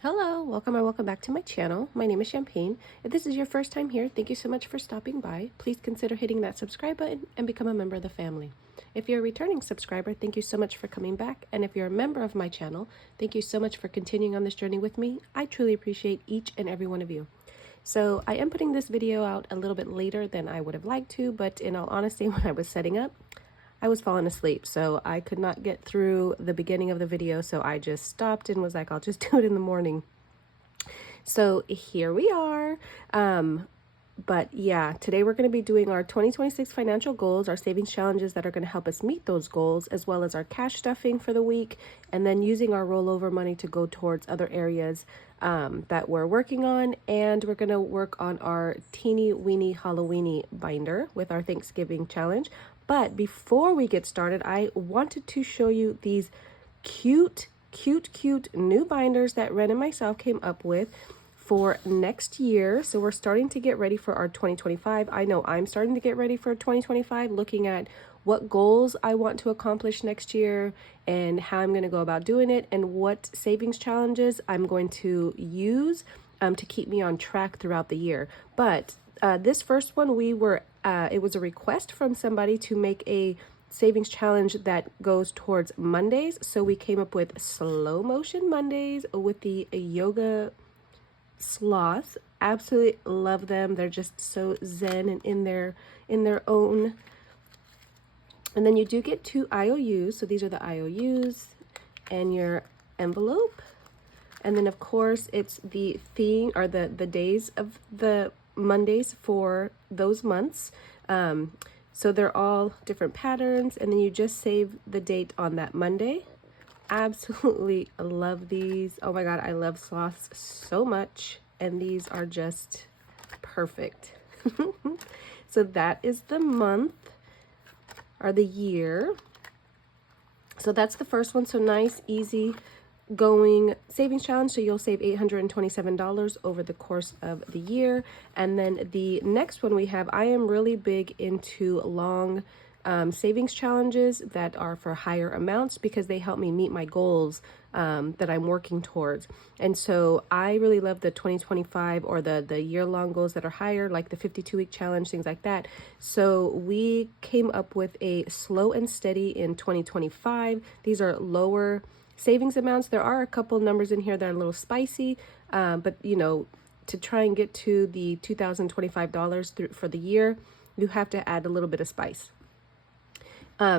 Hello, welcome or welcome back to my channel. My name is Champagne. If this is your first time here, thank you so much for stopping by. Please consider hitting that subscribe button and become a member of the family. If you're a returning subscriber, thank you so much for coming back. And if you're a member of my channel, thank you so much for continuing on this journey with me. I truly appreciate each and every one of you. So I am putting this video out a little bit later than I would have liked to, but in all honesty, when I was setting up, I was falling asleep, so I could not get through the beginning of the video, so I just stopped and was like, I'll just do it in the morning. So here we are. But yeah, today we're going to be doing our 2026 financial goals, our savings challenges that are going to help us meet those goals, as well as our cash stuffing for the week, and then using our rollover money to go towards other areas that we're working on. And we're going to work on our teeny weeny Halloweeny binder with our Thanksgiving challenge. But before we get started, I wanted to show you these cute new binders that Ren and myself came up with for next year. So we're starting to get ready for our 2025. I know I'm starting to get ready for 2025, looking at what goals I want to accomplish next year and how I'm going to go about doing it, and what savings challenges I'm going to use to keep me on track throughout the year. But this first one, it was a request from somebody to make a savings challenge that goes towards Mondays. So we came up with slow motion Mondays with the yoga sloths. Absolutely love them. They're just so zen and in their own. And then you do get 2 IOUs. So these are the IOUs and your envelope. And then of course it's the theme, or the days of the Mondays for those months. So they're all different patterns, and then you just save the date on that Monday. Absolutely love these. Oh my God, I love sloths so much, and these are just perfect. So that is the month, or the year. So that's the first one. So nice, easy going savings challenge. So you'll save $827 over the course of the year. And then the next one we have, I am really big into long savings challenges that are for higher amounts, because they help me meet my goals that I'm working towards. And so I really love the 2025 or the year-long goals that are higher, like the 52-week challenge, things like that. So we came up with a slow and steady in 2025. These are lower savings amounts. There are a couple numbers in here that are a little spicy, but you know, to try and get to the $2,025 for the year, you have to add a little bit of spice.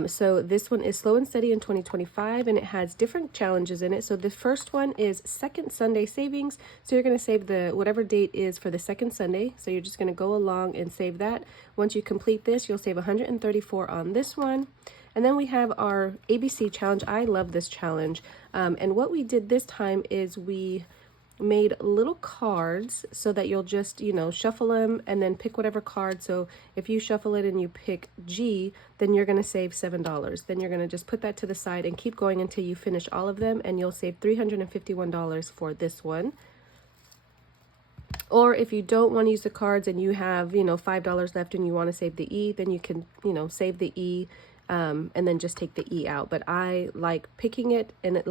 So this one is slow and steady in 2025, and it has different challenges in it. So the first one is second Sunday savings. So you're going to save the whatever date is for the second Sunday. So you're just going to go along and save that. Once you complete this, you'll save 134 on this one. And then we have our ABC challenge. I love this challenge. And what we did this time is we made little cards so that you'll just, shuffle them and then pick whatever card. So if you shuffle it and you pick G, then you're going to save $7. Then you're going to just put that to the side and keep going until you finish all of them, and you'll save $351 for this one. Or if you don't want to use the cards and you have, $5 left and you want to save the E, then you can, save the E. And then just take the E out. But I like picking it and it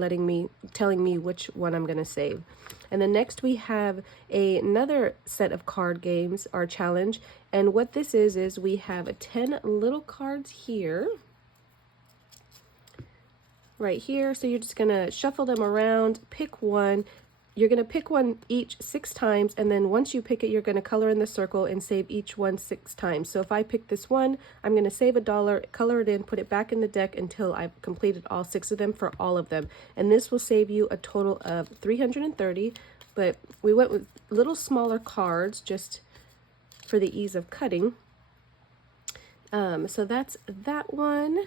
telling me which one I'm going to save. And then next we have another set of card games, our challenge. And what this is we have 10 little cards here. Right here. So you're just going to shuffle them around, pick one. You're going to pick one each 6 times, and then once you pick it, you're going to color in the circle and save each one 6 times. So if I pick this one, I'm going to save $1, color it in, put it back in the deck until I've completed all 6 of them for all of them. And this will save you a total of $330, but we went with little smaller cards just for the ease of cutting. So that's that one.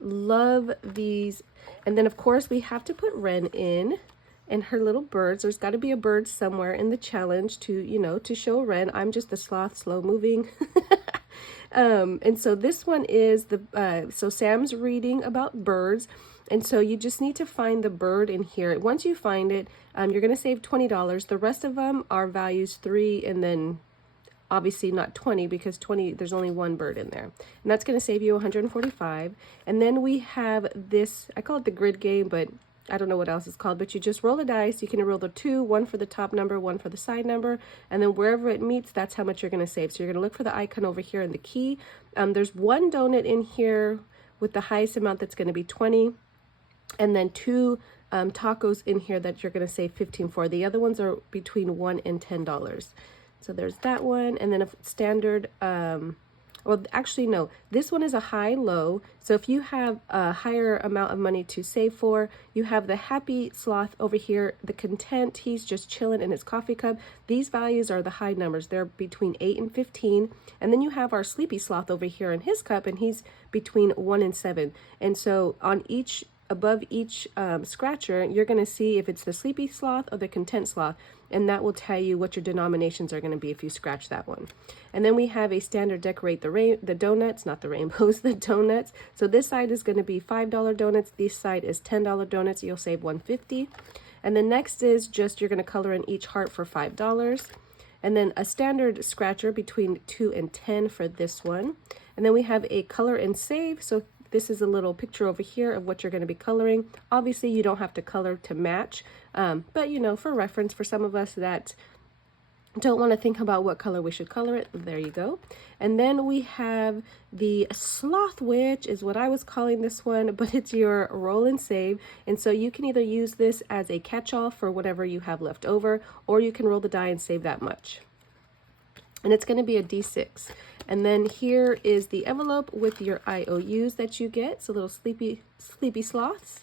Love these. And then of course we have to put Ren in and her little birds. There's got to be a bird somewhere in the challenge to, to show Ren. I'm just the sloth, slow moving. And so this one is so Sam's reading about birds. And so you just need to find the bird in here. Once you find it, you're going to save $20. The rest of them are values 3, and then obviously not 20, because 20, there's only one bird in there. And that's going to save you $145. And then we have this, I call it the grid game, but I don't know what else it's called, but you just roll the dice. You can roll the two, one for the top number, one for the side number, and then wherever it meets, that's how much you're going to save. So you're going to look for the icon over here in the key. There's one donut in here with the highest amount that's going to be 20, and then two tacos in here that you're going to save 15 for. The other ones are between $1 and $10. So there's that one, and then a standard. Well, actually, no, this one is a high-low. So if you have a higher amount of money to save for, you have the happy sloth over here, the content, he's just chilling in his coffee cup. These values are the high numbers. They're between 8 and 15. And then you have our sleepy sloth over here in his cup, and he's between 1 and 7. And so on each, above each scratcher, you're going to see if it's the sleepy sloth or the content sloth. And that will tell you what your denominations are going to be if you scratch that one. And then we have a standard decorate the donuts, not the rainbows, the donuts. So this side is going to be $5 donuts. This side is $10 donuts. You'll save $150. And the next is just you're going to color in each heart for $5. And then a standard scratcher between 2 and 10 for this one. And then we have a color and save. So this is a little picture over here of what you're going to be coloring. Obviously, you don't have to color to match, but you know, for reference, for some of us that don't want to think about what color we should color it, there you go. And then we have the sloth, which is what I was calling this one, but it's your roll and save. And so you can either use this as a catch-all for whatever you have left over, or you can roll the die and save that much. And it's going to be a D6. And then here is the envelope with your IOUs that you get. So little sleepy sloths.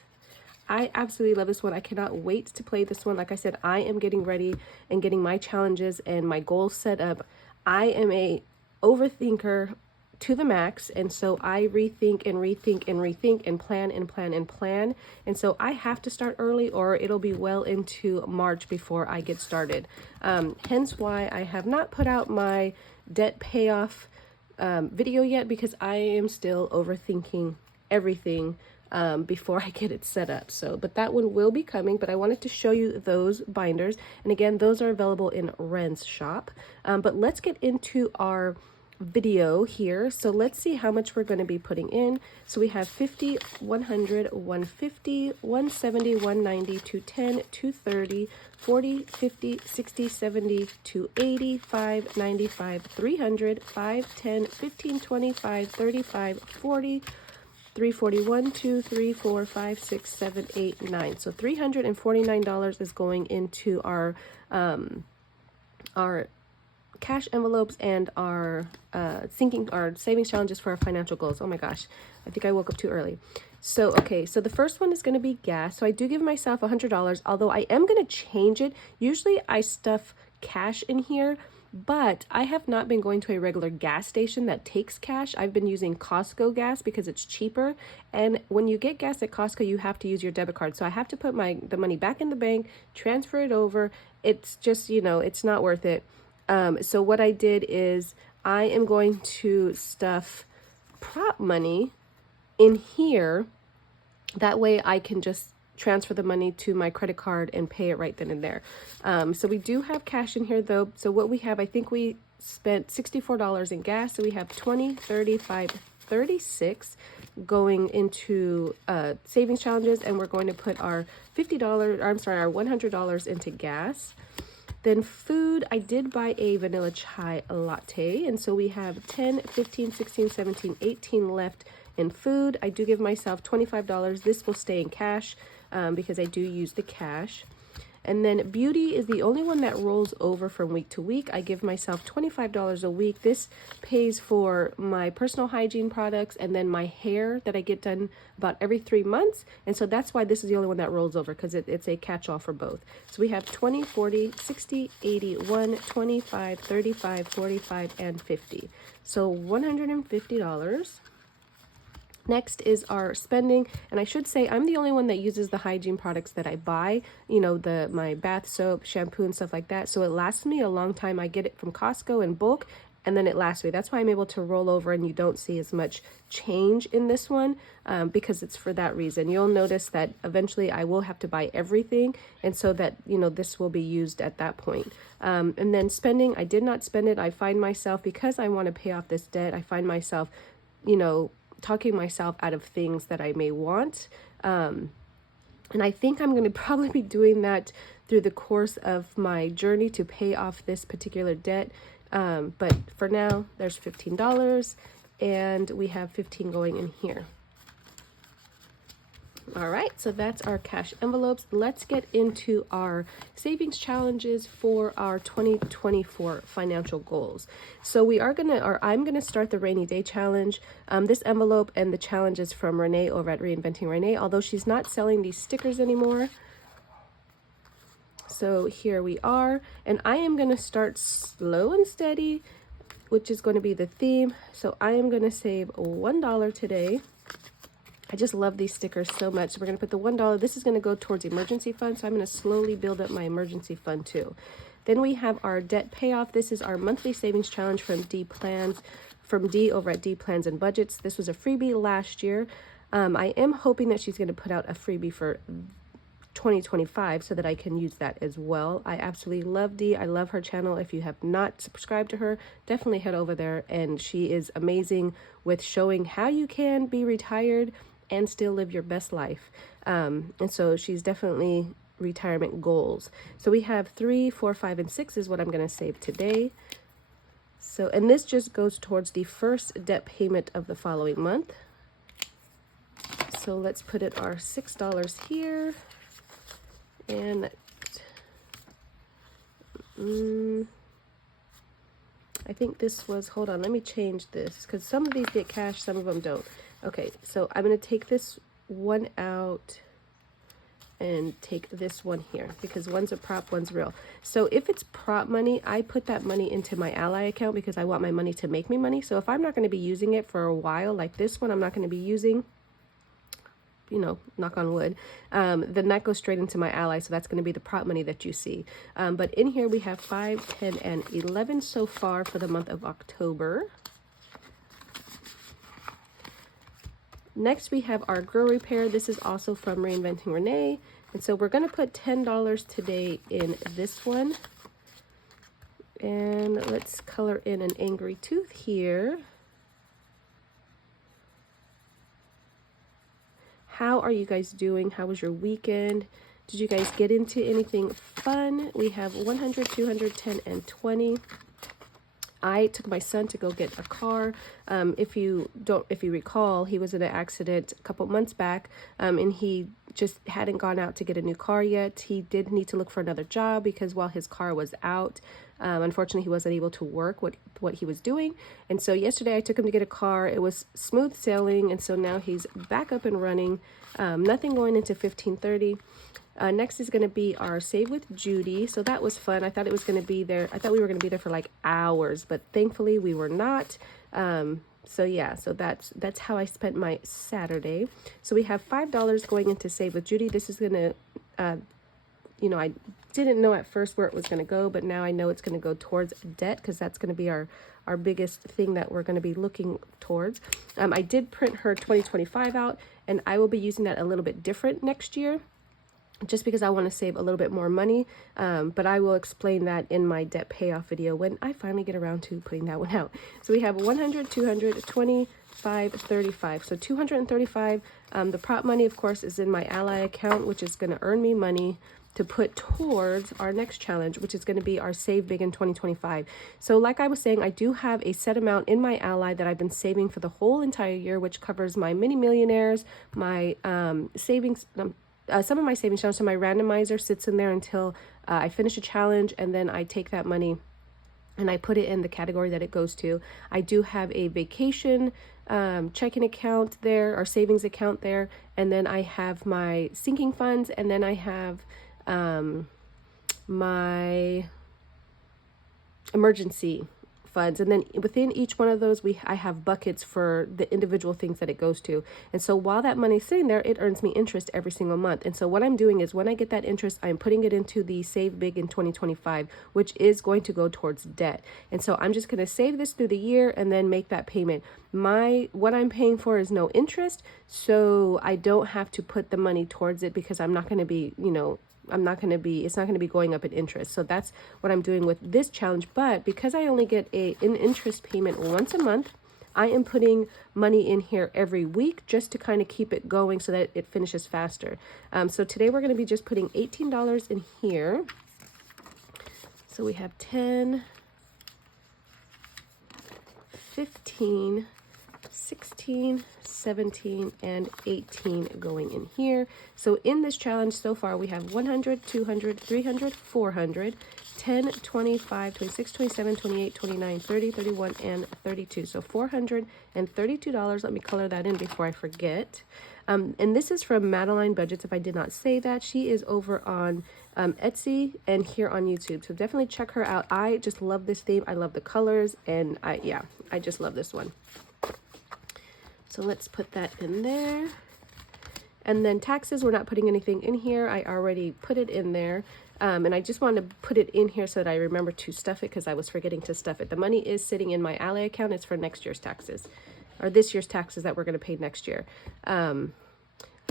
I absolutely love this one. I cannot wait to play this one. Like I said, I am getting ready and getting my challenges and my goals set up. I am a overthinker to the max, and so I rethink and rethink and rethink and plan and plan and plan. And so I have to start early, or it'll be well into March before I get started. Hence why I have not put out my debt payoff video yet, because I am still overthinking everything before I get it set up. So, but that one will be coming, but I wanted to show you those binders. And again, those are available in Ren's shop. But let's get into our video here. So let's see how much we're going to be putting in. So we have 50, 100, 150, 170, 190, 210, 230, 40, 50, 60, 70, 280, 5, 95, 300, 5, 10, 15, 25, 35, 40, 341, 2, 3, 4, 5, 6, 7, 8, 9. So $349 is going into our cash envelopes and our savings challenges for our financial goals. Oh my gosh, I think I woke up too early. So okay, so the first one is going to be gas. So I do give myself $100, although I am going to change it. Usually I stuff cash in here, but I have not been going to a regular gas station that takes cash. I've been using Costco gas because it's cheaper. And when you get gas at Costco, you have to use your debit card. So I have to put the money back in the bank, transfer it over. It's just, you know, it's not worth it. So what I did is I am going to stuff prop money in here. That way I can just transfer the money to my credit card and pay it right then and there. So we do have cash in here though. So what we have, I think we spent $64 in gas. So we have 20, 35, 36 going into savings challenges, and we're going to put our our $100 into gas. Then food, I did buy a vanilla chai latte, and so we have 10, 15, 16, 17, 18 left in food. I do give myself $25. This will stay in cash because I do use the cash. And then beauty is the only one that rolls over from week to week. I give myself $25 a week. This pays for my personal hygiene products and then my hair that I get done about every 3 months. And so that's why this is the only one that rolls over, because it's a catch-all for both. So we have 20, 40, 60, 80, 1, 25, 35, 45, and 50. So $150. Next is our spending, and I should say I'm the only one that uses the hygiene products that I buy, you know, my bath soap, shampoo, and stuff like that. So it lasts me a long time. I get it from Costco in bulk, and then it lasts me. That's why I'm able to roll over and you don't see as much change in this one, because it's for that reason. You'll notice that eventually I will have to buy everything, and so that, you know, this will be used at that point. And then spending, I did not spend it. I find myself, because I want to pay off this debt, I find myself, you know, talking myself out of things that I may want. And I think I'm going to probably be doing that through the course of my journey to pay off this particular debt. But for now, there's $15 and we have 15 going in here. All right, so that's our cash envelopes. Let's get into our savings challenges for our 2024 financial goals. So I'm gonna start the rainy day challenge. This envelope and the challenges from Renee over at Reinventing Renee, although she's not selling these stickers anymore. So here we are, and I am gonna start slow and steady, which is going to be the theme. So I am gonna save $1 today. I just love these stickers so much. So we're going to put the $1. This is going to go towards emergency fund. So I'm going to slowly build up my emergency fund too. Then we have our debt payoff. This is our monthly savings challenge from D over at D Plans and Budgets. This was a freebie last year. I am hoping that she's going to put out a freebie for 2025 so that I can use that as well. I absolutely love Dee. I love her channel. If you have not subscribed to her, definitely head over there. And she is amazing with showing how you can be retired and still live your best life. And so she's definitely retirement goals. So we have 3, 4, 5, and 6 is what I'm going to save today. So, and this just goes towards the first debt payment of the following month. So let's put it our $6 here. And I think this was, hold on, let me change this because some of these get cash, some of them don't. Okay, so I'm going to take this one out and take this one here because one's a prop, one's real. So if it's prop money, I put that money into my ally account because I want my money to make me money. So if I'm not going to be using it for a while, like this one, I'm not going to be using, you know, knock on wood, then that goes straight into my ally. So that's going to be the prop money that you see. But in here we have 5, 10, and 11 so far for the month of October. Next, we have our grill repair. This is also from Reinventing Renee. And so we're going to put $10 today in this one. And let's color in an angry tooth here. How are you guys doing? How was your weekend? Did you guys get into anything fun? We have 100, 200, 10, and 20. I took my son to go get a car. If you recall, he was in an accident a couple months back, and he just hadn't gone out to get a new car yet. He did need to look for another job because while his car was out, unfortunately, he wasn't able to work what he was doing. And so yesterday I took him to get a car. It was smooth sailing, and so now he's back up and running. Nothing going into 15:30. Next is going to be our Save with Judy. So that was fun. I thought it was going to be there. I thought we were going to be there for like hours, but thankfully we were not. So yeah, so that's how I spent my Saturday. So we have $5 going into Save with Judy. This is going to, I didn't know at first where it was going to go, but now I know it's going to go towards debt because that's going to be our biggest thing that we're going to be looking towards. I did print her 2025 out, and I will be using that a little bit different next year, just because I want to save a little bit more money. But I will explain that in my debt payoff video when I finally get around to putting that one out. So we have 100, 200, 25, 35. So 235. The prop money, of course, is in my ally account, which is going to earn me money to put towards our next challenge, which is going to be our Save Big in 2025. So like I was saying, I do have a set amount in my ally that I've been saving for the whole entire year, which covers my mini millionaires, my savings, some of my savings challenge. So my randomizer sits in there until I finish a challenge, and then I take that money and I put it in the category that it goes to. I do have a vacation checking account there, or savings account there, and then I have my sinking funds, and then I have my emergency funds, and then within each one of those I have buckets for the individual things that it goes to. And so while that money's sitting there, it earns me interest every single month. And so what I'm doing is when I get that interest, I'm putting it into the Save Big in 2025, which is going to go towards debt. And so I'm just going to save this through the year and then make that payment. What I'm paying for is no interest, so I don't have to put the money towards it because I'm not going to be, it's not going to be going up in interest. So that's what I'm doing with this challenge. But because I only get an interest payment once a month, I am putting money in here every week just to kind of keep it going so that it finishes faster. So today we're going to be just putting $18 in here. So we have 10, 15, 16, 17, and 18 going in here. So in this challenge so far, we have 100, 200, 300, 400, 10, 25, 26, 27, 28, 29, 30, 31, and 32. So $432. Let me color that in before I forget. And this is from Madeline Budgets, if I did not say that. She is over on Etsy and here on YouTube. So definitely check her out. I just love this theme. I love the colors, and I just love this one. So let's put that in there. And then taxes, we're not putting anything in here. I already put it in there. And I just wanted to put it in here so that I remember to stuff it, because I was forgetting to stuff it. The money is sitting in my Ally account. It's for next year's taxes, or this year's taxes that we're going to pay next year.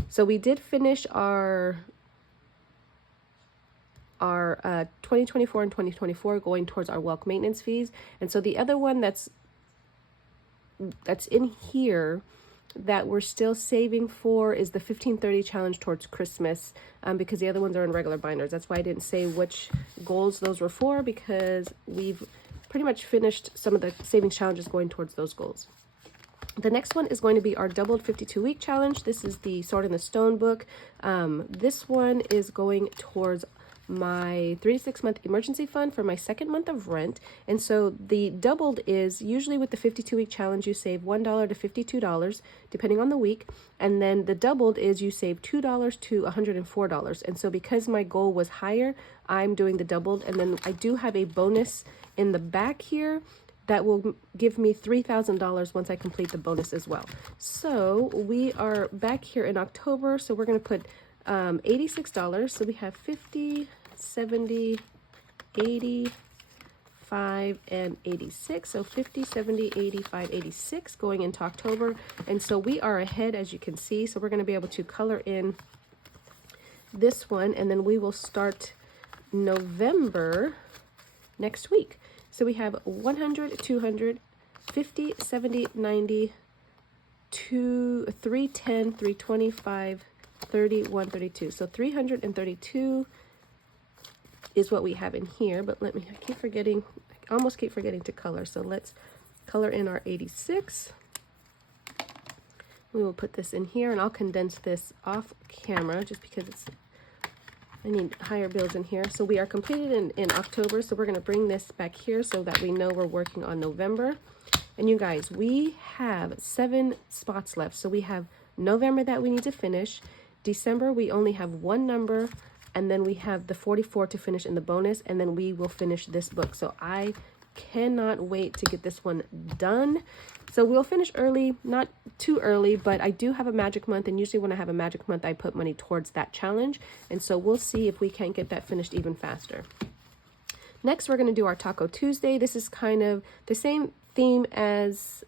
So we did finish our 2024 and 2024 going towards our wealth maintenance fees. And so the other one that's in here that we're still saving for is the 1530 challenge towards Christmas, because the other ones are in regular binders. That's why I didn't say which goals those were for, because we've pretty much finished some of the savings challenges going towards those goals. The next one is going to be our doubled 52-week challenge. This is the Sword in the Stone book. This one is going towards my 3 to 6 month emergency fund for my second month of rent. And so the doubled is usually with the 52-week challenge, you save $1 to $52 depending on the week. And then the doubled is you save $2 to $104. And so because my goal was higher, I'm doing the doubled. And then I do have a bonus in the back here that will give me $3,000 once I complete the bonus as well. So we are back here in October. So we're going to put $86. So we have 50, 70, 85, and 86. So 50, 70, 85, 86 going into October. And so we are ahead, as you can see. So we're going to be able to color in this one, and then we will start November next week. So we have 100, 200, 50, 70, 90, 310, 325, 30, 132. So 332 is what we have in here, but I almost keep forgetting to color. So let's color in our 86. We will put this in here, and I'll condense this off camera just because I need higher bills in here. So we are completed in October. So we're going to bring this back here so that we know we're working on November. And you guys, we have 7 spots left. So we have November that we need to finish. December, we only have 1 number, and then we have the 44 to finish in the bonus, and then we will finish this book. So I cannot wait to get this one done. So we'll finish early, not too early, but I do have a magic month, and usually when I have a magic month, I put money towards that challenge. And so we'll see if we can't get that finished even faster. Next, we're going to do our Taco Tuesday. This is kind of the same theme as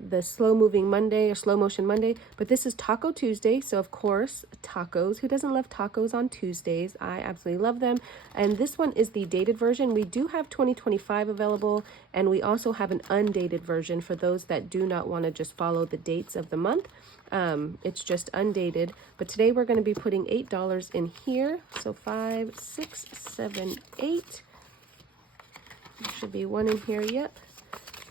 the slow moving Monday or slow motion Monday, but this is Taco Tuesday. So of course, tacos. Who doesn't love tacos on Tuesdays? I absolutely love them. And this one is the dated version. We do have 2025 available, and we also have an undated version for those that do not want to just follow the dates of the month. It's just undated, but today we're going to be putting $8 in here. So 5, 6, 7, 8. There should be 1 in here. Yep.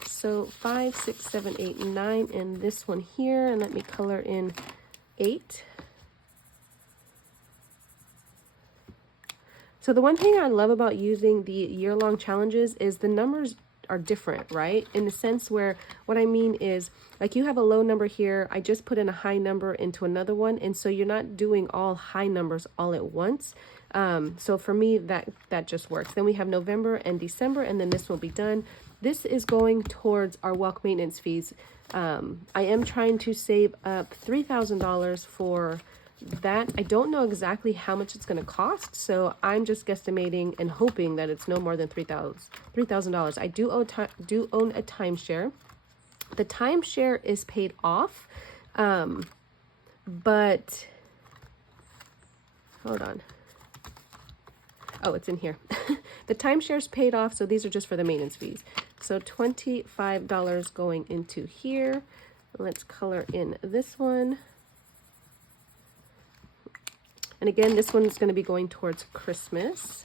So 5, 6, 7, 8, 9 in this one here, and let me color in 8. So the one thing I love about using the year-long challenges is the numbers are different, right? In the sense where what I mean is, like, you have a low number here, I just put in a high number into another one, and so you're not doing all high numbers all at once. So for me, that just works. Then we have November and December, and then this will be done. This is going towards our wealth maintenance fees. I am trying to save up $3,000 for that. I don't know exactly how much it's going to cost, so I'm just guesstimating and hoping that it's no more than $3,000. I do own a timeshare. The timeshare is paid off, but hold on. Oh, it's in here. The timeshare is paid off, so these are just for the maintenance fees. so $25 going into here. Let's color in this one. And again, this one is going to be going towards Christmas.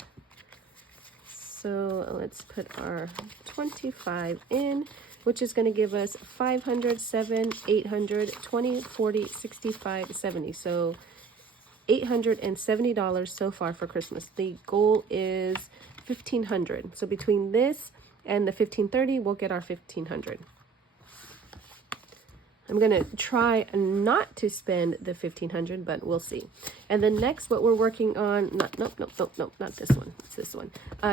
So let's put our 25 in, which is going to give us 500, 7, 800, 20, 40, 65, 70. So $870 so far for Christmas. The goal is 1,500. So between this and the 1,530, we'll get our 1,500. I'm going to try not to spend the 1,500, but we'll see. And then next, what we're working on, not this one. It's this one.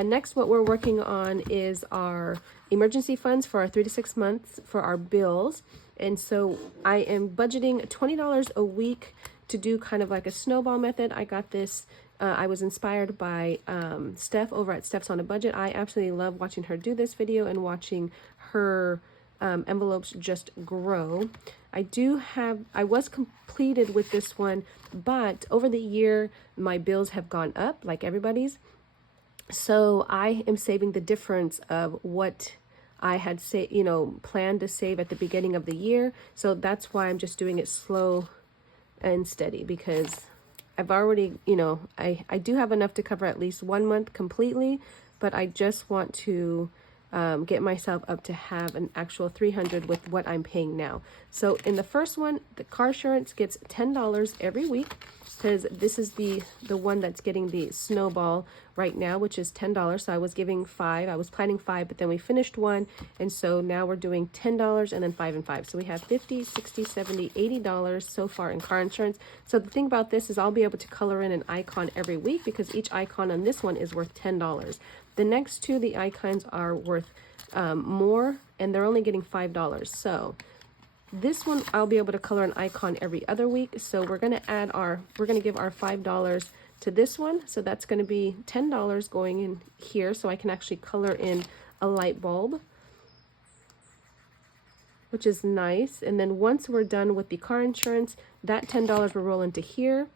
Next, what we're working on is our emergency funds for our 3 to 6 months for our bills. And so I am budgeting $20 a week to do kind of like a snowball method. I got this. I was inspired by Steph over at Steph's on a Budget. I absolutely love watching her do this video and watching her envelopes just grow. I was completed with this one, but over the year, my bills have gone up like everybody's. So I am saving the difference of what I had planned to save at the beginning of the year. So that's why I'm just doing it slow and steady, because I've already, I do have enough to cover at least 1 month completely, but I just want to get myself up to have an actual 300 with what I'm paying now. So in the first one, the car insurance gets $10 every week, because this is the one that's getting the snowball right now, which is $10. So I was giving 5. I was planning 5, but then we finished 1. And so now we're doing $10 and then 5 and 5. So we have $50, $60, $70, $80 so far in car insurance. So the thing about this is I'll be able to color in an icon every week, because each icon on this one is worth $10. The next two, the icons are worth more, and they're only getting $5. So this one, I'll be able to color an icon every other week. So we're going to give our $5 to this one. So that's going to be $10 going in here. So I can actually color in a light bulb, which is nice. And then once we're done with the car insurance, that $10 will roll into here.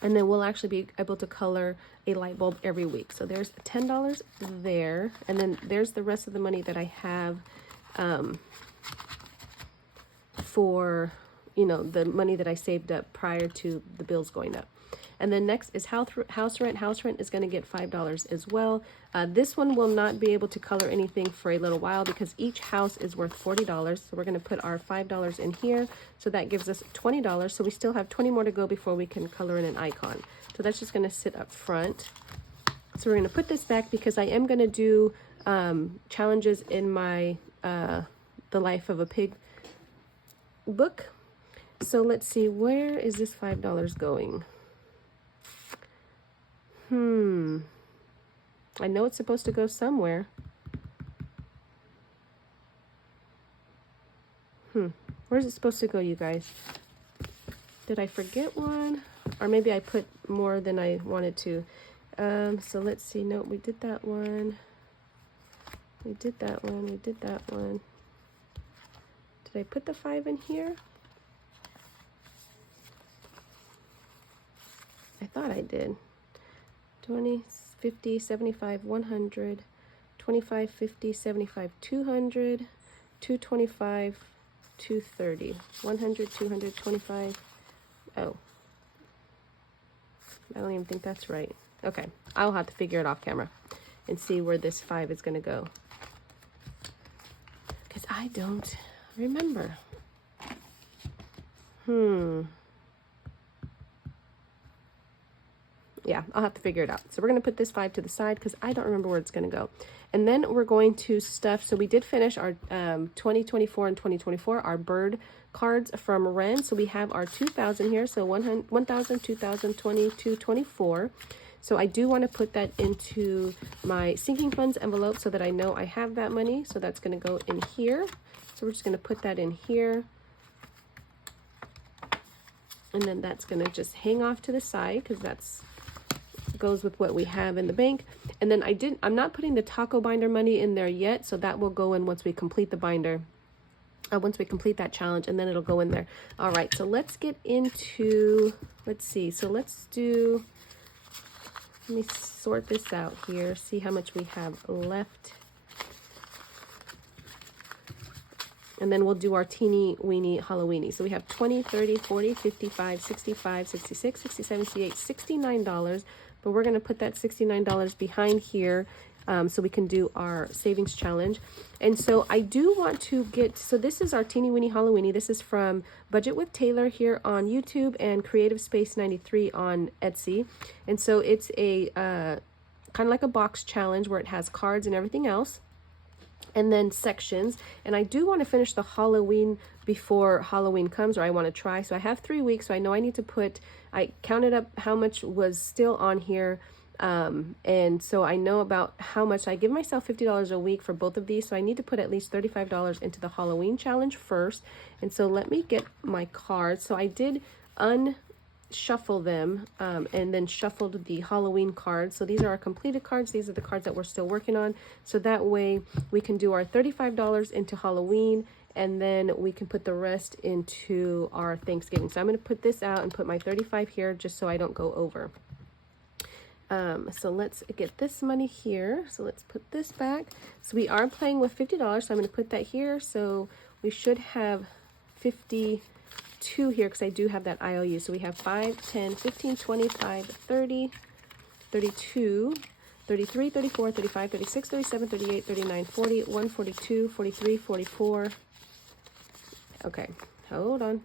And then we'll actually be able to color a light bulb every week. So there's $10 there. And then there's the rest of the money that I have for, the money that I saved up prior to the bills going up. And then next is house rent. House rent is going to get $5 as well. This one will not be able to color anything for a little while, because each house is worth $40. So we're going to put our $5 in here. So that gives us $20. So we still have 20 more to go before we can color in an icon. So that's just going to sit up front. So we're going to put this back, because I am going to do challenges in my The Life of a Pig book. So let's see, where is this $5 going? I know it's supposed to go somewhere. Where's it supposed to go, you guys? Did I forget one? Or maybe I put more than I wanted to. So let's see. No, we did that one. We did that one. We did that one. Did I put the 5 in here? I thought I did. 20, 50, 75, 100, 25, 50, 75, 200, 225, 230, 100, 225. Oh, I don't even think that's right. Okay, I'll have to figure it off camera and see where this 5 is going to go, because I don't remember. Yeah, I'll have to figure it out. So we're going to put this 5 to the side, because I don't remember where it's going to go. And then we're going to stuff. So we did finish our 2024 and 2024, our bird cards from Ren. So we have our 2,000 here. So 1,000, 2,000, 20, 224. So I do want to put that into my sinking funds envelope so that I know I have that money. So that's going to go in here. So we're just going to put that in here. And then that's going to just hang off to the side, because that's goes with what we have in the bank. And then I'm not putting the taco binder money in there yet, so that will go in once we complete the binder, once we complete that challenge, and then it'll go in there. All right, so let's get into, let's see, so let me sort this out here, see how much we have left. And then we'll do our teeny weeny Halloweeny. So we have 20, 30, 40, 55, 65, 66, 67, 68, $69. But we're going to put that $69 behind here so we can do our savings challenge. And so I do want to get, so this is our teeny weeny Halloweeny. This is from Budget with Taylor here on YouTube and Creative Space 93 on Etsy. And so it's a kind of like a box challenge where it has cards and everything else, and then sections. And I do want to finish the Halloween before Halloween comes, or I want to try. So I have 3 weeks, so I know I need to put, I counted up how much was still on here, and so I know about how much. I give myself $50 a week for both of these, so I need to put at least $35 into the Halloween challenge first. And so let me get my cards. So I did unshuffle them and then shuffled the Halloween cards. So these are our completed cards. These are the cards that we're still working on. So that way we can do our $35 into Halloween, and then we can put the rest into our Thanksgiving. So I'm going to put this out and put my 35 here just so I don't go over. So let's get this money here. So let's put this back. So we are playing with $50. So I'm going to put that here. So we should have 52 here because I do have that IOU. So we have 5, 10, 15, 25, 30, 32, 33, 34, 35, 36, 37, 38, 39, 40, 142, 43, 44. Okay, hold on.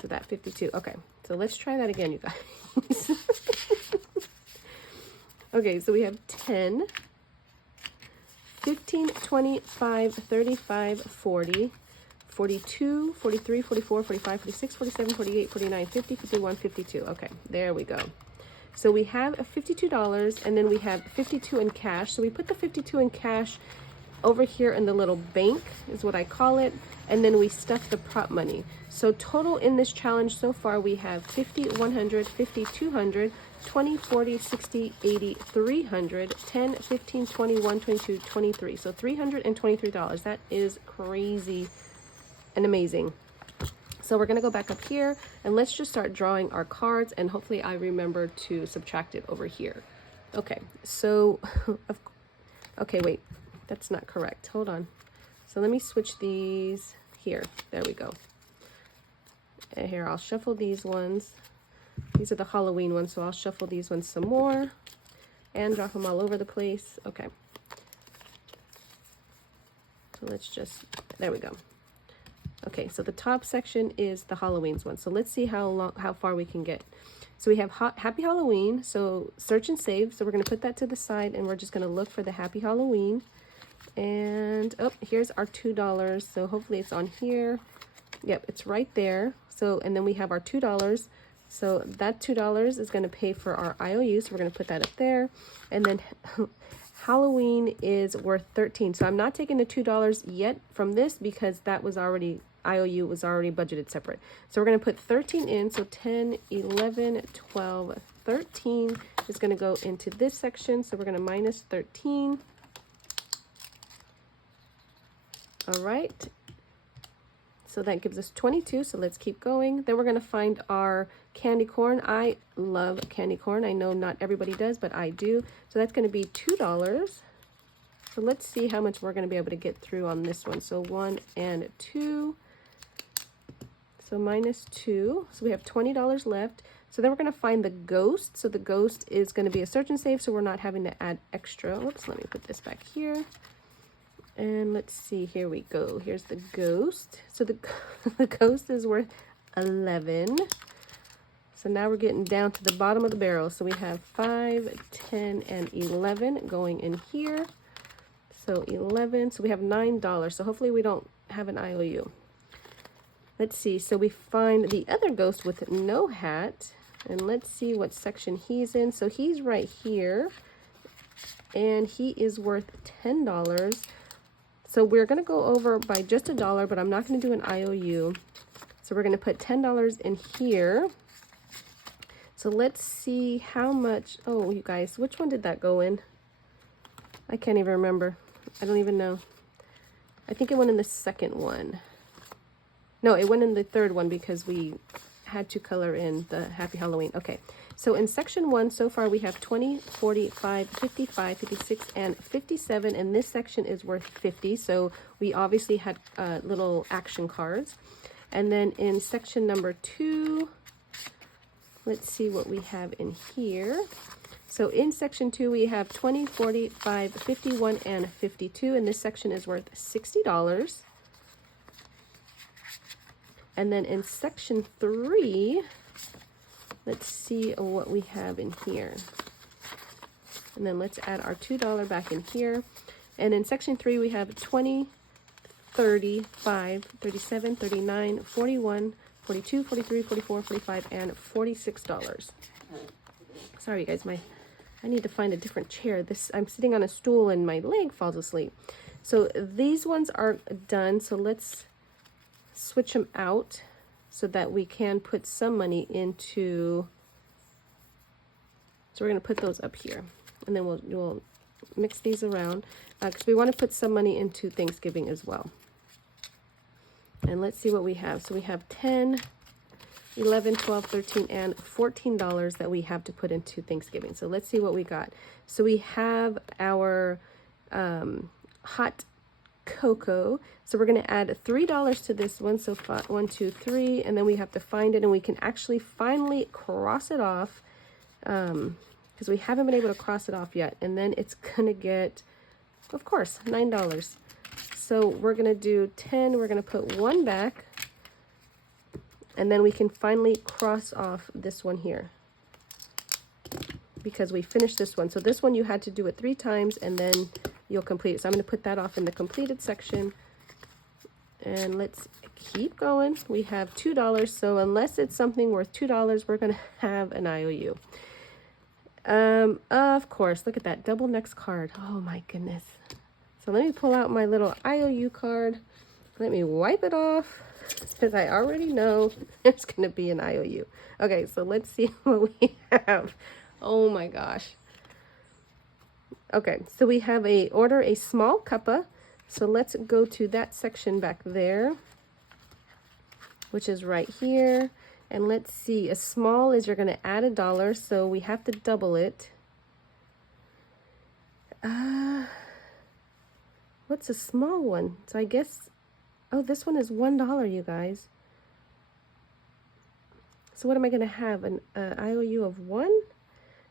So that 52. Okay, so let's try that again, you guys. Okay, so we have 10, 15, 25, 35, 40, 42, 43, 44, 45, 46, 47, 48, 49, 50, 51, 52. Okay, there we go. So we have $52, and then we have 52 in cash. So we put the 52 in cash over here in the little bank, is what I call it, and then we stuff the prop money. So total in this challenge so far, we have 50, 100, 50, 200, 20, 40, 60, 80, 300, 10, 15, 21, 22, 23. So $323. That is crazy and amazing. So we're going to go back up here and let's just start drawing our cards, and hopefully I remember to subtract it over here. Okay, so, okay, wait, that's not correct. Hold on. So let me switch these here. There we go. And here, I'll shuffle these ones. These are the Halloween ones, so I'll shuffle these ones some more and drop them all over the place. Okay. So let's just, there we go. Okay, so the top section is the Halloween's one. So let's see how far we can get. So we have Happy Halloween. So search and save. So we're going to put that to the side, and we're just going to look for the Happy Halloween. And oh, here's our $2. So hopefully it's on here. Yep, it's right there. So, and then we have our $2. So that $2 is going to pay for our IOU. So we're going to put that up there. And then Halloween is worth $13. So I'm not taking the $2 yet from this because that was already, IOU was already budgeted separate. So we're going to put 13 in. So 10, 11, 12, 13 is going to go into this section. So we're going to minus 13. All right. So that gives us 22. So let's keep going. Then we're going to find our candy corn. I love candy corn. I know not everybody does, but I do. So that's going to be $2. So let's see how much we're going to be able to get through on this one. So 1 and 2. So minus 2. So we have $20 left. So then we're going to find the ghost. So the ghost is going to be a search and save, so we're not having to add extra. Oops, let me put this back here. And let's see, here we go. Here's the ghost. So the, the ghost is worth 11. So now we're getting down to the bottom of the barrel. So we have 5, 10, and 11 going in here. So 11, so we have $9. So hopefully we don't have an IOU. Let's see, so we find the other ghost with no hat. And let's see what section he's in. So he's right here. And he is worth $10. So we're going to go over by just $1, but I'm not going to do an IOU. So we're going to put $10 in here. So let's see how much. Oh, you guys, which one did that go in? I can't even remember. I don't even know. I think it went in the second one. No, it went in the third one because we had to color in the Happy Halloween. Okay, so in section 1, so far we have 20, 45, 55, 56, and 57, and this section is worth 50, so we obviously had little action cards. And then in section number 2, let's see what we have in here. So in section 2, we have 20, 45, 51, and 52, and this section is worth $60. And then in section 3, let's see what we have in here. And then let's add our $2 back in here. And in section 3, we have 20, 35, 37, 39, 41, 42, 43, 44, 45, and $46. Sorry, you guys, I need to find a different chair. I'm sitting on a stool and my leg falls asleep. So these ones are done. So let's switch them out so that we can put some money into. So we're going to put those up here, and then we'll mix these around because we want to put some money into Thanksgiving as well. And let's see what we have. So we have 10, 11, 12, 13, and $14 that we have to put into Thanksgiving. So let's see what we got. So we have our hot cocoa. So we're going to add $3 to this one. So 1, 2, 3, and then we have to find it, and we can actually finally cross it off because we haven't been able to cross it off yet. And then it's going to get, of course, $9. So we're going to do 10. We're going to put 1 back, and then we can finally cross off this one here because we finished this one. So this one you had to do it 3 times, and then you'll complete it. So I'm going to put that off in the completed section. And let's keep going. We have $2. So unless it's something worth $2, we're going to have an IOU. Of course, look at that double next card. Oh my goodness. So let me pull out my little IOU card. Let me wipe it off because I already know there's going to be an IOU. Okay, so let's see what we have. Oh my gosh. Okay, so we have order a small cuppa. So let's go to that section back there, which is right here. And let's see, a small is you're going to add $1, so we have to double it. What's a small one? So I guess, oh, this one is $1, you guys. So what am I going to have? An IOU of 1?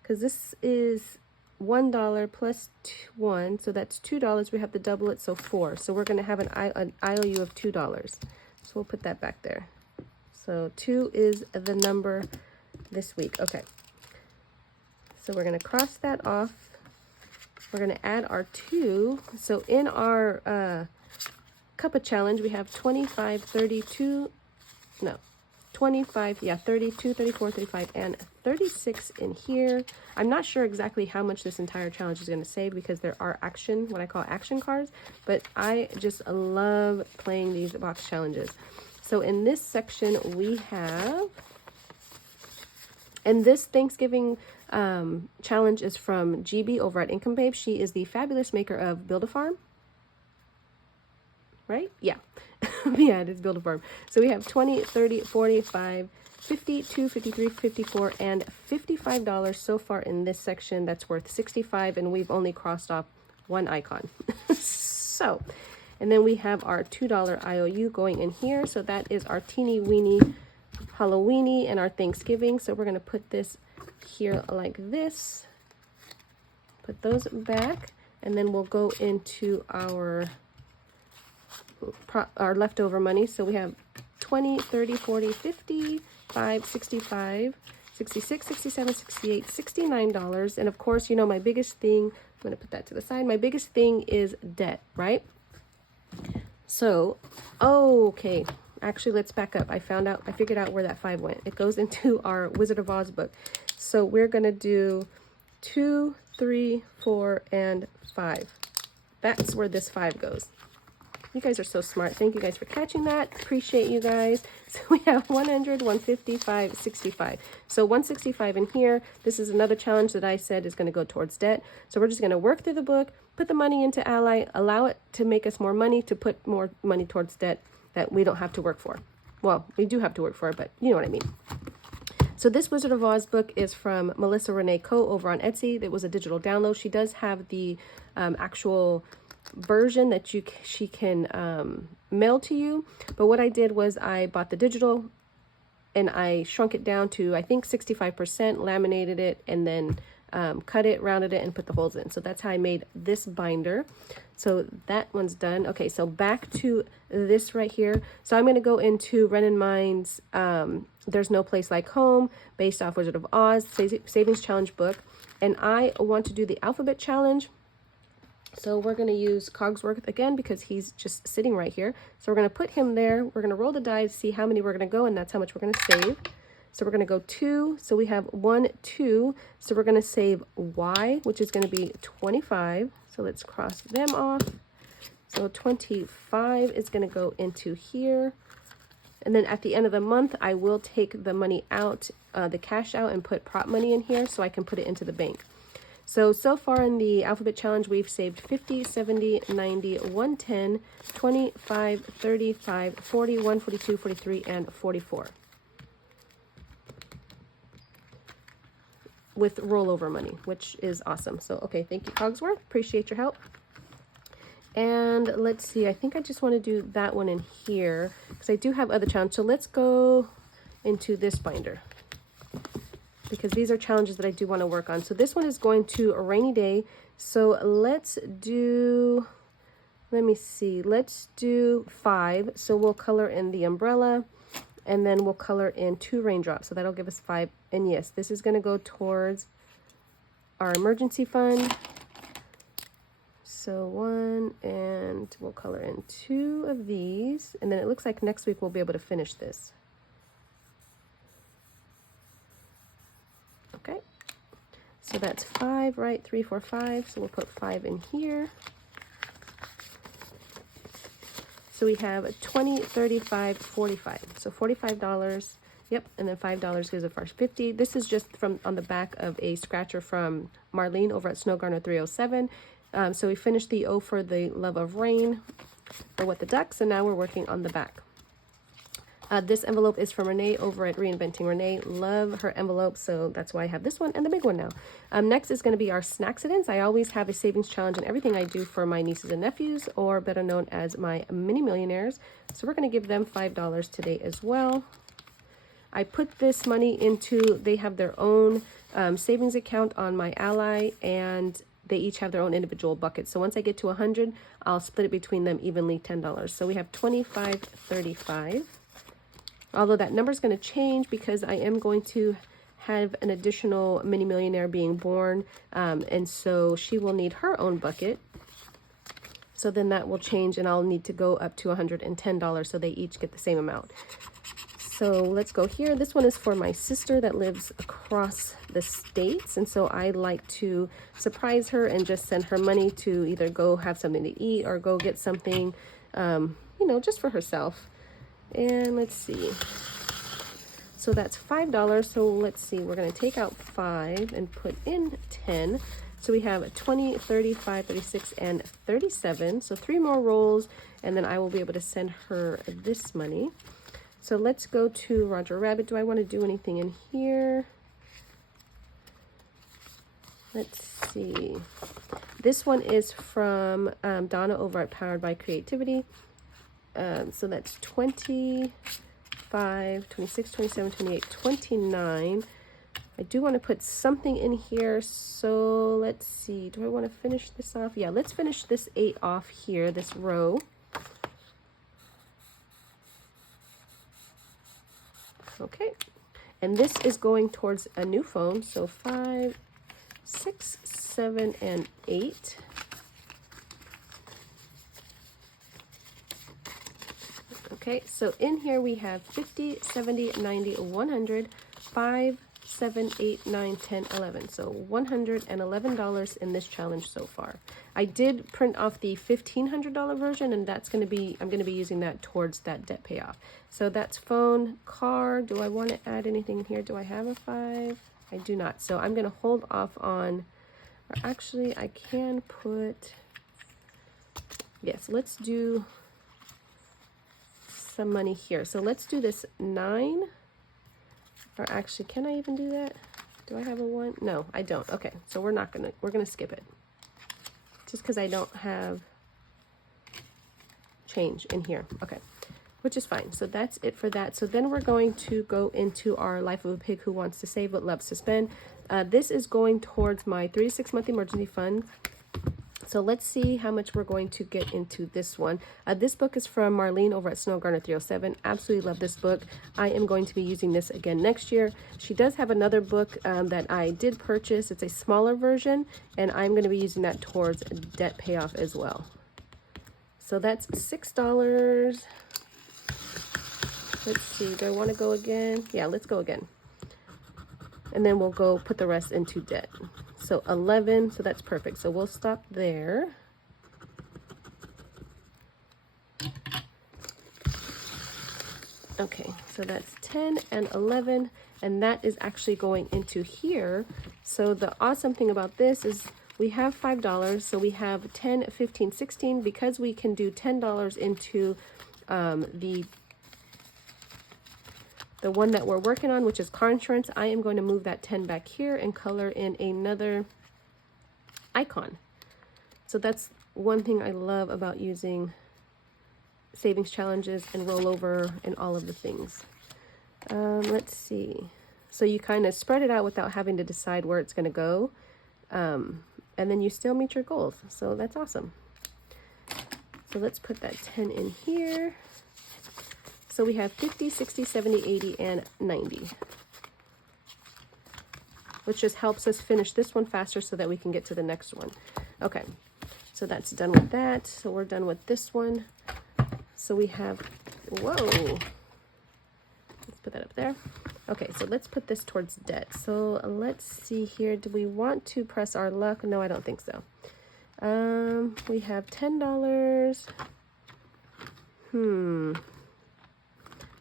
Because this is $1 plus 1, so that's $2. We have to double it, so 4. So we're going to have an IOU of $2. So we'll put that back there. So 2 is the number this week. Okay. So we're going to cross that off. We're going to add our 2. So in our cuppa challenge, we have 25, 32, no, 25, yeah, 32, 34, 35, and 36 in here. I'm not sure exactly how much this entire challenge is going to save because there are what I call action cards, but I just love playing these box challenges. So in this section we have, and this Thanksgiving challenge is from GB over at Income Babe. She is the fabulous maker of Build-A-Farm, right? Yeah. Yeah, it is Build-A-Farm. So we have 20, 30, 45, 52, 53, 54, and $55 so far in this section. That's worth $65, and we've only crossed off 1 icon. So, and then we have our $2 IOU going in here. So that is our teeny weeny Halloweeny and our Thanksgiving. So we're going to put this here like this. Put those back, and then we'll go into our leftover money. So we have 20, 30, 40, 50, 5, 65, 66, 67, 68, $69. And of course, you know, my biggest thing, I'm going to put that to the side. My biggest thing is debt, right? So, okay. Actually, let's back up. I figured out where that 5 went. It goes into our Wizard of Oz book. So we're going to do 2, 3, 4, and 5. That's where this 5 goes. You guys are so smart. Thank you guys for catching that. Appreciate you guys. So we have 100, 155, 65. So 165 in here. This is another challenge that I said is going to go towards debt. So we're just going to work through the book, put the money into Ally, allow it to make us more money to put more money towards debt that we don't have to work for. Well, we do have to work for it, but you know what I mean. So this Wizard of Oz book is from Melissa Renee Coe over on Etsy. It was a digital download. She does have the actual version that she can mail to you. But what I did was I bought the digital and I shrunk it down to, I think, 65%, laminated it, and then cut it, rounded it, and put the holes in. So that's how I made this binder. So that one's done. Okay, so back to this right here. So I'm going to go into Ren & Mind's There's No Place Like Home, based off Wizard of Oz, Savings Challenge book. And I want to do the alphabet challenge. So we're going to use Cogsworth again because he's just sitting right here. So we're going to put him there. We're going to roll the die to see how many we're going to go, and that's how much we're going to save. So we're going to go 2. So we have 1, 2. So we're going to save Y, which is going to be 25. So let's cross them off. So 25 is going to go into here. And then at the end of the month, I will take the money out, the cash out, and put prop money in here so I can put it into the bank. So far in the alphabet challenge, we've saved 50, 70, 90, 110, 25, 35, 40, 142, 43, and 44. With rollover money, which is awesome. So, okay, thank you, Cogsworth. Appreciate your help. And let's see, I think I just want to do that one in here because I do have other challenges. So let's go into this binder because these are challenges that I do want to work on. So this one is going to a rainy day. So let's do, let me see, let's do 5. So we'll color in the umbrella. And then we'll color in 2 raindrops. So that'll give us 5. And yes, this is going to go towards our emergency fund. So 1, and we'll color in 2 of these. And then it looks like next week we'll be able to finish this. Okay. So that's 5, right? 3, 4, 5. So we'll put 5 in here. So we have 20, 35, 45. So $45. Yep, and then $5 gives us our 50. This is just from on the back of a scratcher from Marlene over at Snow Garner 307. So we finished the O for the Love of Rain for What the Ducks, and now we're working on the back. This envelope is from Renee over at Reinventing Renee. Love her envelope, so that's why I have this one and the big one now. Next is going to be our Snacksidents. I always have a savings challenge in everything I do for my nieces and nephews, or better known as my mini millionaires. So we're going to give them $5 today as well. I put this money into, they have their own savings account on my Ally, and they each have their own individual buckets. So once I get to 100, I'll split it between them evenly, $10. So we have 25, 35. Although that number is going to change because I am going to have an additional mini millionaire being born. And so she will need her own bucket. So then that will change and I'll need to go up to $110 so they each get the same amount. So let's go here. This one is for my sister that lives across the states. And so I like to surprise her and just send her money to either go have something to eat or go get something, you know, just for herself. And let's see. So that's $5. So let's see. We're going to take out 5 and put in 10. So we have 20, 35, 36, and 37. So 3 more rolls, and then I will be able to send her this money. So let's go to Roger Rabbit. Do I want to do anything in here? Let's see. This one is from Donna over at Powered by Creativity. So that's 25, 26, 27, 28, 29. I do want to put something in here. So let's see. Do I want to finish this off? Yeah, let's finish this 8 off here, this row. Okay. And this is going towards a new phone. So 5, 6, 7, and 8. Okay, so in here we have 50, 70, 90, 100, 5, 7, 8, 9, 10, 11. So $111 in this challenge so far. I did print off the $1,500 version, and that's going to be, I'm going to be using that towards that debt payoff. So that's phone, car. Do I want to add anything here? Do I have a 5? I do not. So I'm going to hold off on, or actually I can put, yes, let's do some money here. So let's do this 9. Or actually, can I even do that? Do I have a 1? No, I don't. Okay, so we're gonna skip it. Just because I don't have change in here. Okay, which is fine. So that's it for that. So then we're going to go into our Life of a Pig Who Wants to Save But Loves to Spend. This is going towards my 3 to 6 month emergency fund. So let's see how much we're going to get into this one. This book is from Marlene over at Snow Garner 307. Absolutely love this book. I am going to be using this again next year. She does have another book that I did purchase. It's a smaller version, and I'm going to be using that towards debt payoff as well. So that's $6. Let's see, do I want to go again? Yeah, let's go again. And then we'll go put the rest into debt. So 11, so that's perfect. So we'll stop there. Okay, so that's 10 and 11, and that is actually going into here. So the awesome thing about this is we have $5, so we have 10, 15, 16. Because we can do $10 into the one that we're working on, which is car insurance, I am going to move that 10 back here and color in another icon. So that's one thing I love about using savings challenges and rollover and all of the things. Let's see. So you kind of spread it out without having to decide where it's going to go. And then you still meet your goals. So that's awesome. So let's put that 10 in here. So we have 50, 60, 70, 80, and 90. Which just helps us finish this one faster so that we can get to the next one. Okay, so that's done with that. So we're done with this one. So we have, whoa. Let's put that up there. Okay, so let's put this towards debt. So let's see here. Do we want to press our luck? No, I don't think so. We have $10.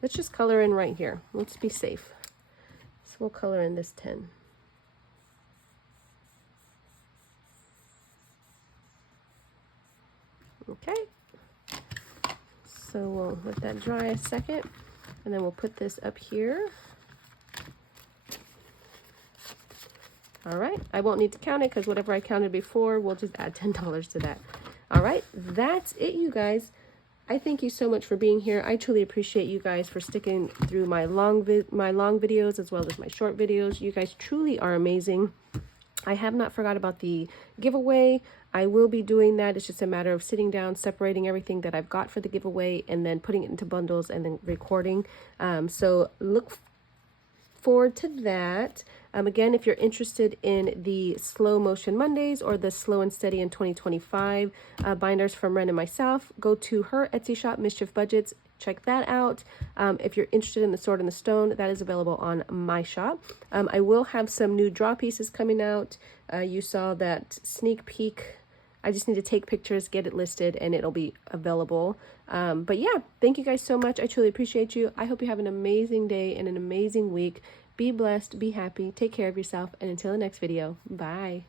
Let's just color in right here. Let's be safe. So we'll color in this 10. Okay. So we'll let that dry a second, and then we'll put this up here. All right. I won't need to count it because whatever I counted before, we'll just add $10 to that. All right. That's it, you guys. I thank you so much for being here. I truly appreciate you guys for sticking through my long videos as well as my short videos. You guys truly are amazing. I have not forgot about the giveaway. I will be doing that. It's just a matter of sitting down, separating everything that I've got for the giveaway, and then putting it into bundles and then recording. So look forward to that. Again, if you're interested in the Slow Motion Mondays or the Slow and Steady in 2025 binders from Ren and myself, go to her Etsy shop, Mischief Budgets. Check that out. If you're interested in the Sword and the Stone, that is available on my shop. I will have some new draw pieces coming out. You saw that sneak peek. I just need to take pictures, get it listed, and it'll be available. But yeah, thank you guys so much. I truly appreciate you. I hope you have an amazing day and an amazing week. Be blessed, be happy, take care of yourself, and until the next video, bye.